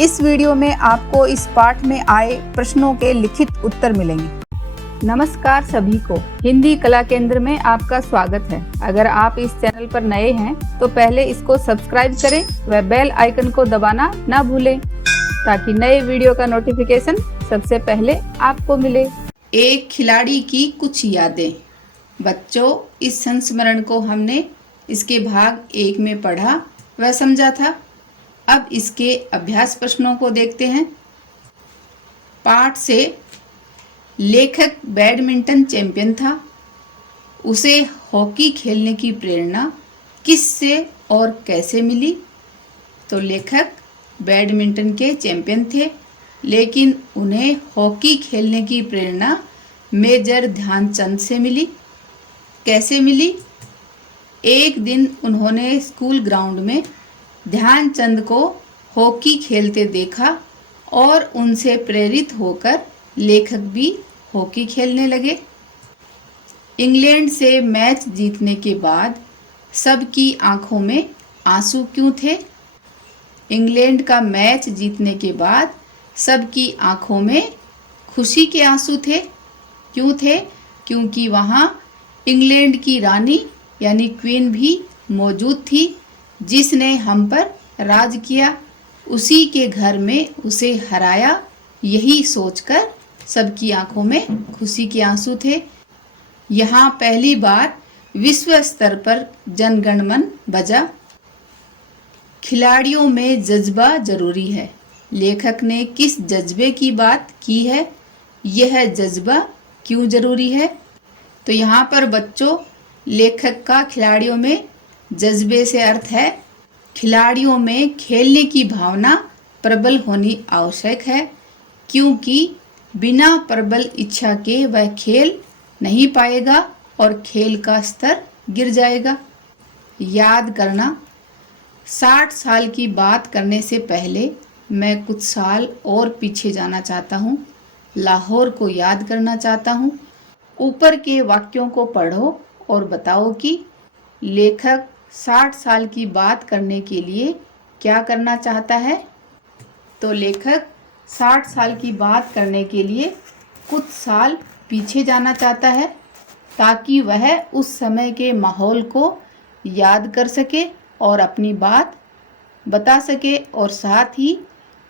इस वीडियो में आपको इस पाठ में आए प्रश्नों के लिखित उत्तर मिलेंगे। नमस्कार सभी को, हिंदी कला केंद्र में आपका स्वागत है। अगर आप इस चैनल पर नए हैं तो पहले इसको सब्सक्राइब करें व बेल आइकन को दबाना ना भूलें ताकि नए वीडियो का नोटिफिकेशन सबसे पहले आपको मिले। एक खिलाड़ी की कुछ यादें। बच्चों, इस संस्मरण को हमने इसके भाग 1 में पढ़ा व समझा था। अब इसके अभ्यास प्रश्नों को देखते हैं। पाठ से लेखक बैडमिंटन चैंपियन था। उसे हॉकी खेलने की प्रेरणा किससे और कैसे मिली? तो लेखक बैडमिंटन के चैंपियन थे, लेकिन उन्हें हॉकी खेलने की प्रेरणा मेजर ध्यानचंद से मिली। कैसे मिली? एक दिन उन्होंने स्कूल ग्राउंड में ध्यानचंद को हॉकी खेलते देखा और उनसे प्रेरित होकर लेखक भी हॉकी खेलने लगे। इंग्लैंड से मैच जीतने के बाद सबकी आंखों में आंसू क्यों थे? इंग्लैंड का मैच जीतने के बाद सबकी आंखों में खुशी के आंसू थे। क्यों थे? क्योंकि वहाँ इंग्लैंड की रानी यानी क्वीन भी मौजूद थी, जिसने हम पर राज किया। उसी के घर में उसे हराया, यही सोचकर सबकी आंखों में खुशी के आंसू थे। यहाँ पहली बार विश्व स्तर पर जनगण मन बजा। खिलाड़ियों में जज्बा जरूरी है। लेखक ने किस जज्बे की बात की है? यह जज्बा क्यों जरूरी है? तो यहाँ पर बच्चों, लेखक का खिलाड़ियों में जज्बे से अर्थ है खिलाड़ियों में खेलने की भावना प्रबल होनी आवश्यक है, क्योंकि बिना प्रबल इच्छा के वह खेल नहीं पाएगा और खेल का स्तर गिर जाएगा। याद करना। 60 साल की बात करने से पहले मैं कुछ साल और पीछे जाना चाहता हूँ। लाहौर को याद करना चाहता हूँ। ऊपर के वाक्यों को पढ़ो और बताओ कि लेखक 60 साल की बात करने के लिए क्या करना चाहता है। तो लेखक 60 साल की बात करने के लिए कुछ साल पीछे जाना चाहता है, ताकि वह उस समय के माहौल को याद कर सके और अपनी बात बता सके, और साथ ही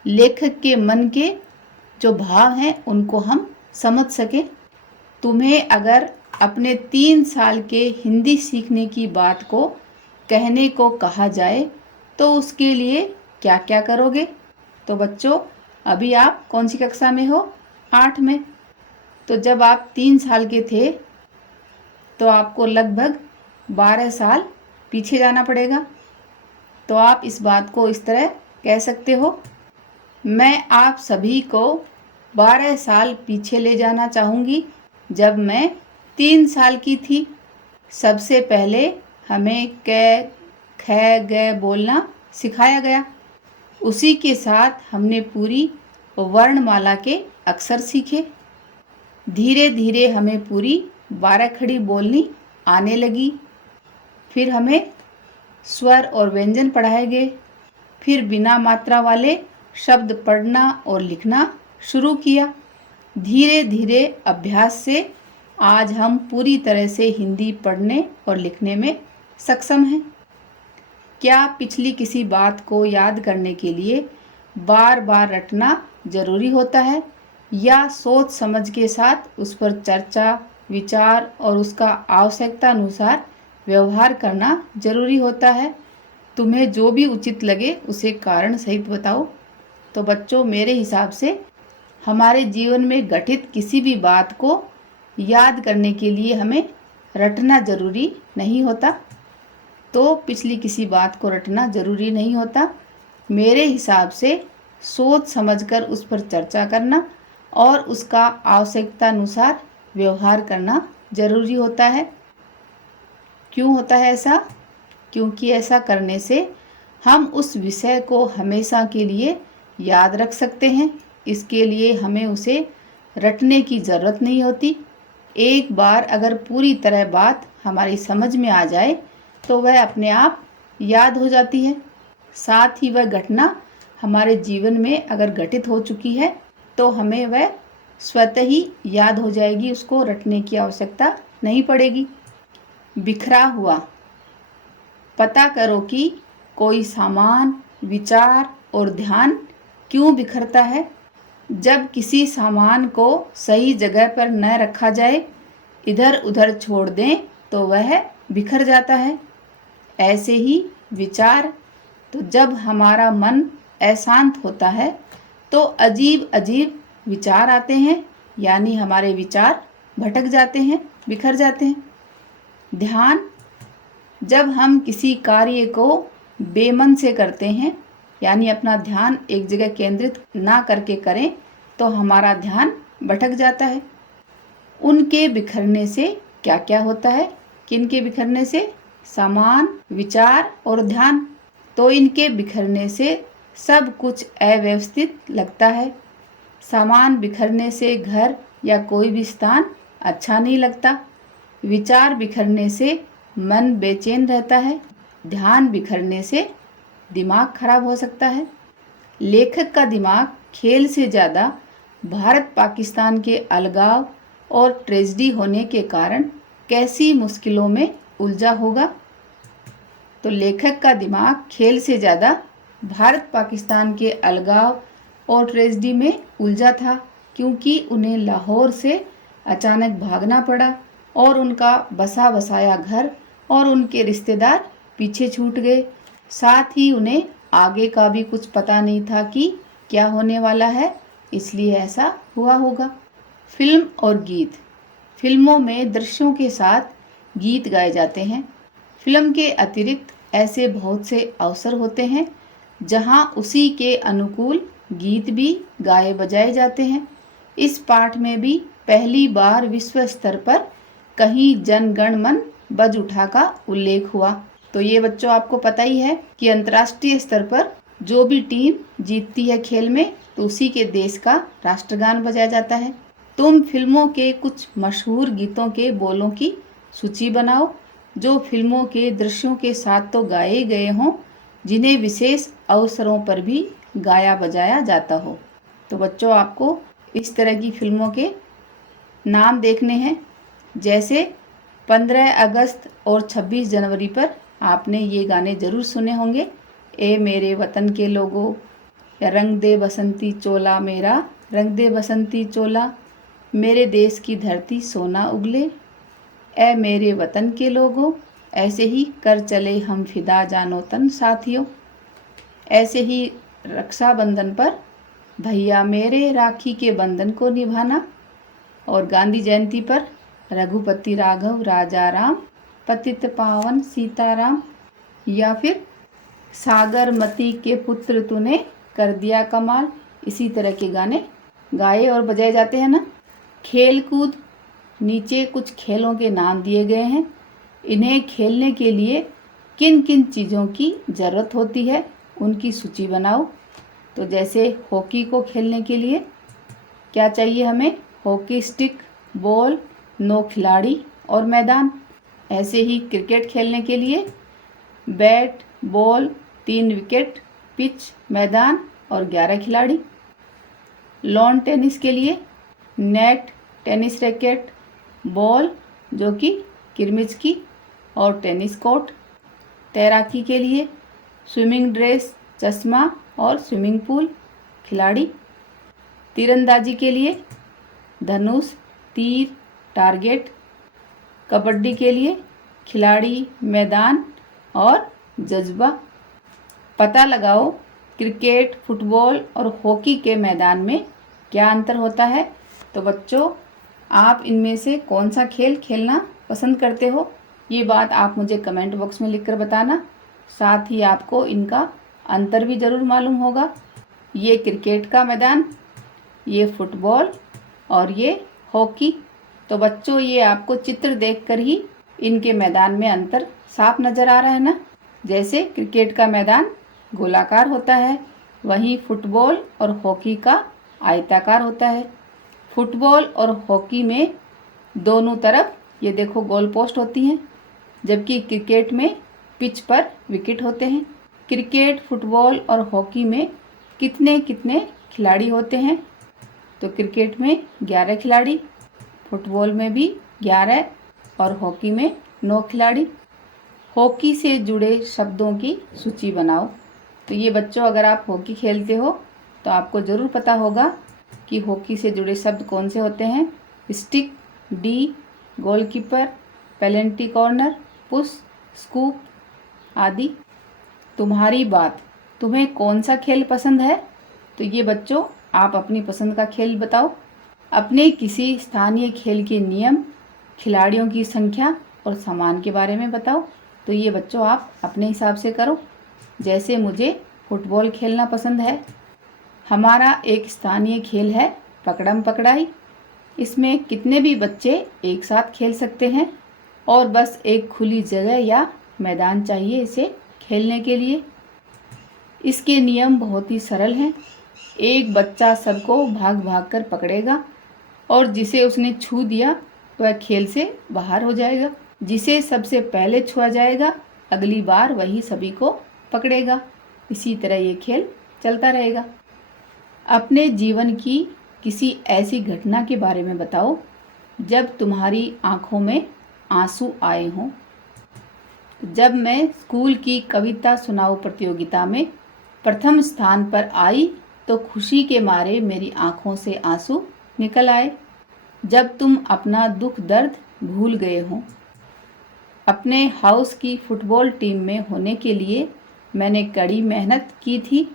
लेखक के मन के जो भाव हैं उनको हम समझ सके। तुम्हें अगर अपने 3 साल के हिंदी सीखने की बात को कहने को कहा जाए तो उसके लिए क्या क्या करोगे? तो बच्चों, अभी आप कौन सी कक्षा में हो? 8 में। तो जब आप 3 साल के थे तो आपको लगभग 12 साल पीछे जाना पड़ेगा। तो आप इस बात को इस तरह कह सकते हो, मैं आप सभी को 12 साल पीछे ले जाना चाहूँगी, जब मैं 3 साल की थी। सबसे पहले हमें क, ख, ग बोलना सिखाया गया। उसी के साथ हमने पूरी वर्णमाला के अक्षर सीखे। धीरे धीरे हमें पूरी 12 खड़ी बोलनी आने लगी। फिर हमें स्वर और व्यंजन पढ़ाए गए। फिर बिना मात्रा वाले शब्द पढ़ना और लिखना शुरू किया। धीरे धीरे अभ्यास से आज हम पूरी तरह से हिंदी पढ़ने और लिखने में सक्षम हैं। क्या पिछली किसी बात को याद करने के लिए बार बार रटना जरूरी होता है, या सोच समझ के साथ उस पर चर्चा, विचार और उसका आवश्यकता अनुसार व्यवहार करना जरूरी होता है? तुम्हें जो भी उचित लगे उसे कारण सहित बताओ। तो बच्चों, मेरे हिसाब से हमारे जीवन में घटित किसी भी बात को याद करने के लिए हमें रटना जरूरी नहीं होता। तो पिछली किसी बात को रटना जरूरी नहीं होता। मेरे हिसाब से सोच समझकर उस पर चर्चा करना और उसका आवश्यकता अनुसार व्यवहार करना जरूरी होता है। क्यों होता है ऐसा? क्योंकि ऐसा करने से हम उस विषय को हमेशा के लिए याद रख सकते हैं। इसके लिए हमें उसे रटने की ज़रूरत नहीं होती। एक बार अगर पूरी तरह बात हमारी समझ में आ जाए तो वह अपने आप याद हो जाती है। साथ ही वह घटना हमारे जीवन में अगर घटित हो चुकी है तो हमें वह स्वतः ही याद हो जाएगी, उसको रटने की आवश्यकता नहीं पड़ेगी। बिखरा हुआ, पता करो कि कोई सामान, विचार और ध्यान क्यों बिखरता है। जब किसी सामान को सही जगह पर न रखा जाए, इधर उधर छोड़ दें तो वह बिखर जाता है। ऐसे ही विचार, तो जब हमारा मन अशांत होता है तो अजीब अजीब विचार आते हैं, यानी हमारे विचार भटक जाते हैं, बिखर जाते हैं। ध्यान, जब हम किसी कार्य को बेमन से करते हैं, यानी अपना ध्यान एक जगह केंद्रित ना करके करें तो हमारा ध्यान भटक जाता है। उनके बिखरने से क्या क्या होता है? किनके बिखरने से? सामान, विचार और ध्यान। तो इनके बिखरने से सब कुछ अव्यवस्थित लगता है। सामान बिखरने से घर या कोई भी स्थान अच्छा नहीं लगता। विचार बिखरने से मन बेचैन रहता है। ध्यान बिखरने से दिमाग खराब हो सकता है। लेखक का दिमाग खेल से ज़्यादा भारत पाकिस्तान के अलगाव और ट्रेजेडी होने के कारण कैसी मुश्किलों में उलझा होगा? तो लेखक का दिमाग खेल से ज़्यादा भारत पाकिस्तान के अलगाव और ट्रेजेडी में उलझा था, क्योंकि उन्हें लाहौर से अचानक भागना पड़ा और उनका बसा बसाया घर और उनके रिश्तेदार पीछे छूट गए। साथ ही उन्हें आगे का भी कुछ पता नहीं था कि क्या होने वाला है, इसलिए ऐसा हुआ होगा। फिल्म और गीत। फिल्मों में दृश्यों के साथ गीत गाए जाते हैं। फिल्म के अतिरिक्त ऐसे बहुत से अवसर होते हैं जहां उसी के अनुकूल गीत भी गाए बजाए जाते हैं। इस पाठ में भी पहली बार विश्व स्तर पर कहीं जन गण मन बज उठा का उल्लेख हुआ। तो ये बच्चों आपको पता ही है कि अंतर्राष्ट्रीय स्तर पर जो भी टीम जीतती है खेल में तो उसी के देश का राष्ट्रगान बजाया जाता है। तुम फिल्मों के कुछ मशहूर गीतों के बोलों की सूची बनाओ जो फिल्मों के दृश्यों के साथ तो गाए गए हों, जिन्हें विशेष अवसरों पर भी गाया बजाया जाता हो। तो बच्चों आपको इस तरह की फिल्मों के नाम देखने हैं। जैसे 15 अगस्त और 26 जनवरी पर आपने ये गाने ज़रूर सुने होंगे। ए मेरे वतन के लोगों, या रंग दे बसंती चोला मेरा, रंग दे बसंती चोला, मेरे देश की धरती सोना उगले, ए मेरे वतन के लोगों। ऐसे ही कर चले हम फिदा जानो तन साथियों। ऐसे ही रक्षाबंधन पर भैया मेरे राखी के बंधन को निभाना, और गांधी जयंती पर रघुपति राघव राजा राम, पतित पावन सीताराम, या फिर सागरमती के पुत्र तूने कर दिया कमाल। इसी तरह के गाने गाए और बजाए जाते हैं ना। खेल कूद, नीचे कुछ खेलों के नाम दिए गए हैं। इन्हें खेलने के लिए किन किन चीज़ों की ज़रूरत होती है उनकी सूची बनाओ। तो जैसे हॉकी को खेलने के लिए क्या चाहिए हमें? हॉकी स्टिक, बॉल, 9 खिलाड़ी और मैदान। ऐसे ही क्रिकेट खेलने के लिए बैट, बॉल, 3 विकेट, पिच, मैदान और 11 खिलाड़ी। लॉन टेनिस के लिए नेट, टेनिस रैकेट, बॉल जो कि किरमिच की, और टेनिस कोर्ट। तैराकी के लिए स्विमिंग ड्रेस, चश्मा और स्विमिंग पूल, खिलाड़ी। तीरंदाजी के लिए धनुष, तीर, टारगेट। कबड्डी के लिए खिलाड़ी, मैदान और जज्बा। पता लगाओ क्रिकेट, फुटबॉल और हॉकी के मैदान में क्या अंतर होता है। तो बच्चों आप इनमें से कौन सा खेल खेलना पसंद करते हो, ये बात आप मुझे कमेंट बॉक्स में लिखकर बताना। साथ ही आपको इनका अंतर भी ज़रूर मालूम होगा। ये क्रिकेट का मैदान, ये फुटबॉल और ये हॉकी। तो बच्चों ये आपको चित्र देखकर ही इनके मैदान में अंतर साफ नज़र आ रहा है ना। जैसे क्रिकेट का मैदान गोलाकार होता है, वहीं फुटबॉल और हॉकी का आयताकार होता है। फुटबॉल और हॉकी में दोनों तरफ ये देखो गोल पोस्ट होती हैं, जबकि क्रिकेट में पिच पर विकेट होते हैं। क्रिकेट, फुटबॉल और हॉकी में कितने कितने खिलाड़ी होते हैं? तो क्रिकेट में 11 खिलाड़ी, फुटबॉल में भी 11 और हॉकी में 9 खिलाड़ी। हॉकी से जुड़े शब्दों की सूची बनाओ। तो ये बच्चों, अगर आप हॉकी खेलते हो तो आपको ज़रूर पता होगा कि हॉकी से जुड़े शब्द कौन से होते हैं। Stick, D, goalkeeper, penalty corner, push, scoop आदि। तुम्हारी बात, तुम्हें कौन सा खेल पसंद है? तो ये बच्चों, आप अपनी पसंद का खेल बताओ। अपने किसी स्थानीय खेल के नियम, खिलाड़ियों की संख्या और सामान के बारे में बताओ। तो ये बच्चों, आप अपने हिसाब से करो। जैसे मुझे फुटबॉल खेलना पसंद है। हमारा एक स्थानीय खेल है पकड़म पकड़ाई। इसमें कितने भी बच्चे एक साथ खेल सकते हैं और बस एक खुली जगह या मैदान चाहिए इसे खेलने के लिए। इसके नियम बहुत ही सरल हैं। एक बच्चा सबको भाग भाग कर पकड़ेगा और जिसे उसने छू दिया वह खेल से बाहर हो जाएगा। जिसे सबसे पहले छुआ जाएगा अगली बार वही सभी को पकड़ेगा। इसी तरह ये खेल चलता रहेगा। अपने जीवन की किसी ऐसी घटना के बारे में बताओ जब तुम्हारी आंखों में आंसू आए हों। जब मैं स्कूल की कविता सुनाओ प्रतियोगिता में प्रथम स्थान पर आई तो खुशी के मारे मेरी आंखों से आंसू निकल आए। जब तुम अपना दुख दर्द भूल गए हो। अपने हाउस की फुटबॉल टीम में होने के लिए मैंने कड़ी मेहनत की थी।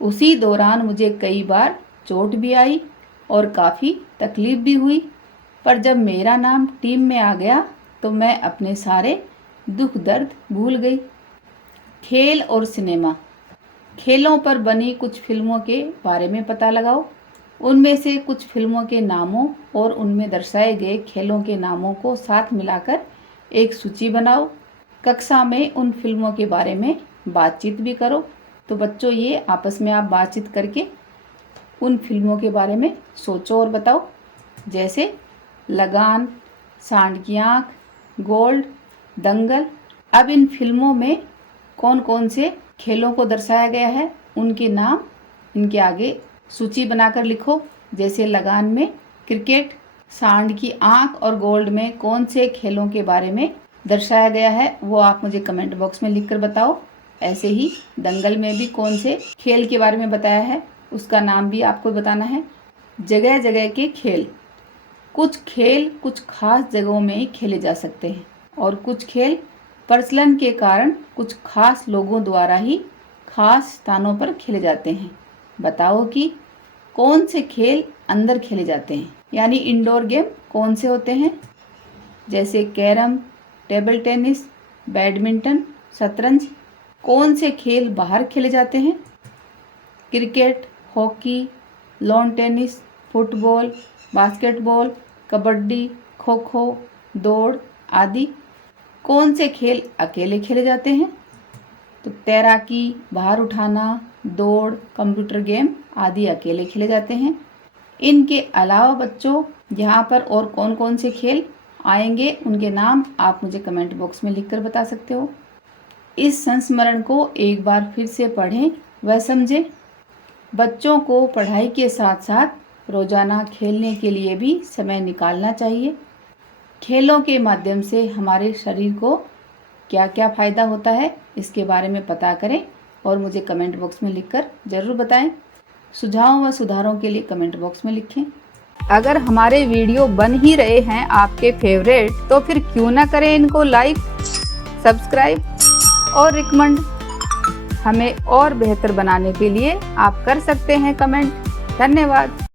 उसी दौरान मुझे कई बार चोट भी आई और काफ़ी तकलीफ भी हुई, पर जब मेरा नाम टीम में आ गया तो मैं अपने सारे दुख दर्द भूल गई। खेल और सिनेमा। खेलों पर बनी कुछ फिल्मों के बारे में पता लगाओ। उनमें से कुछ फिल्मों के नामों और उनमें दर्शाए गए खेलों के नामों को साथ मिलाकर एक सूची बनाओ। कक्षा में उन फिल्मों के बारे में बातचीत भी करो। तो बच्चों, ये आपस में आप बातचीत करके उन फिल्मों के बारे में सोचो और बताओ। जैसे लगान, सांड की आँख, गोल्ड, दंगल। अब इन फिल्मों में कौन कौन से खेलों को दर्शाया गया है उनके नाम इनके आगे सूची बनाकर लिखो। जैसे लगान में क्रिकेट, सांड की आँख और गोल्ड में कौन से खेलों के बारे में दर्शाया गया है वो आप मुझे कमेंट बॉक्स में लिखकर बताओ। ऐसे ही दंगल में भी कौन से खेल के बारे में बताया है उसका नाम भी आपको बताना है। जगह जगह के खेल। कुछ खेल कुछ खास जगहों में ही खेले जा सकते हैं और कुछ खेल प्रचलन के कारण कुछ खास लोगों द्वारा ही खास स्थानों पर खेले जाते हैं। बताओ कि कौन से खेल अंदर खेले जाते हैं, यानी इंडोर गेम कौन से होते हैं। जैसे कैरम, टेबल टेनिस, बैडमिंटन, शतरंज। कौन से खेल बाहर खेले जाते हैं। Cricket, hockey, lawn tennis, football, basketball, kabaddi, kho kho, दौड़ आदि। कौन से खेल अकेले खेले जाते हैं। तो तैराकी, भार उठाना, दौड़, कंप्यूटर गेम आदि अकेले खेले जाते हैं। इनके अलावा बच्चों, यहाँ पर और कौन कौन से खेल आएंगे उनके नाम आप मुझे कमेंट बॉक्स में लिखकर बता सकते हो। इस संस्मरण को एक बार फिर से पढ़ें व समझें। बच्चों को पढ़ाई के साथ साथ रोजाना खेलने के लिए भी समय निकालना चाहिए। खेलों के माध्यम से हमारे शरीर को क्या क्या फ़ायदा होता है इसके बारे में पता करें और मुझे कमेंट बॉक्स में लिखकर ज़रूर बताएं। सुझावों व सुधारों के लिए कमेंट बॉक्स में लिखें। अगर हमारे वीडियो बन ही रहे हैं आपके फेवरेट तो फिर क्यों ना करें इनको लाइक, सब्सक्राइब और रिकमेंड। हमें और बेहतर बनाने के लिए आप कर सकते हैं कमेंट। धन्यवाद।